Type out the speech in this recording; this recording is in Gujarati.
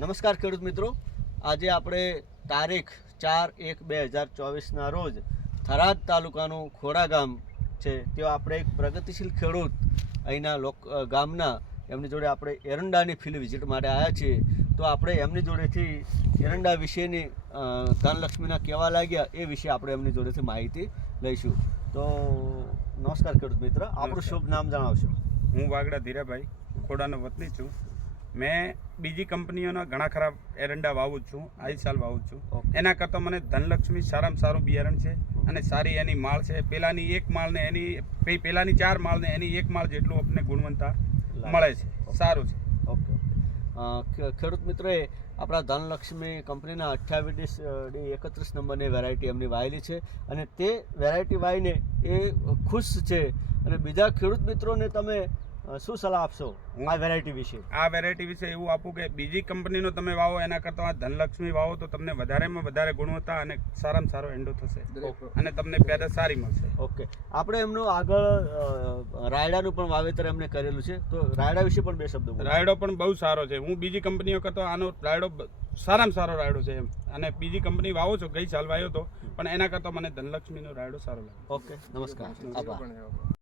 નમસ્કાર ખેડૂત મિત્રો. આજે આપણે તારીખ ચાર એક બે હજાર ચોવીસના રોજ થરાદ તાલુકાનું ખોડા ગામ છે. ત્યાં આપણે એક પ્રગતિશીલ ખેડૂત અહીંના લોક ગામના એમની જોડે આપણે એરંડાની ફિલ્ડ વિઝિટ માટે આવ્યા છીએ. તો આપણે એમની જોડેથી એરંડા વિશેની ધનલક્ષ્મીના કેવા લાગ્યા એ વિશે આપણે એમની જોડેથી માહિતી લઈશું. તો નમસ્કાર ખેડૂત મિત્ર. આપણું શુભ નામ જણાવશો. હું વાગડા ધીરાભાઈ ખોડાનો વતની છું. મેં બીજી કંપનીઓના ઘણા ખરા એરંડા વાવું જ છું આ સાલ વાવું જ છું. એના કરતાં મને ધનલક્ષ્મી સારામાં સારું બિયારણ છે અને સારી એની માળ છે. પહેલાંની એક માળને એની પહેલાંની ચાર માળને એની એક માળ જેટલું આપણને ગુણવત્તા મળે છે. સારું છે. ઓકે ખેડૂત મિત્રોએ આપણા ધનલક્ષ્મી કંપનીના અઠ્યાવીસ ડી એકત્રીસ નંબરની વેરાયટી એમની વાયેલી છે અને તે વેરાયટી વાવીને એ ખુશ છે. અને બીજા ખેડૂત મિત્રોને તમે શું સલાહ આપશો આ વેરાયટી વિશે? આ વેરાયટી વિશે એવું આપું કે બીજી કંપનીનો તમે વાવો એના કરતાં આ ધનલક્ષ્મી વાવો તો તમને વધારેમાં વધારે ગુણવત્તા અને સારામાં સારો એંડો થશે. અને તમને પેદાશ સારી મળશે. ઓકે. આપણે એમનું આગળ રાયડાનું પણ વાવેતર એમને કરેલું છે. તો રાયડા વિશે પણ બે શબ્દો રાયડો પણ બહુ સારો છે. હું બીજી કંપનીઓ કરતો આનો રાયડો સારામાં સારો રાયડો છે એમ. અને બીજી કંપની વાવો છો ગઈ સાલ વાવ્યો હતો પણ એના કરતાં મને ધનલક્ષ્મીનો રાયડો સારો લાગ્યો ઓકે. નમસ્કાર. આભાર.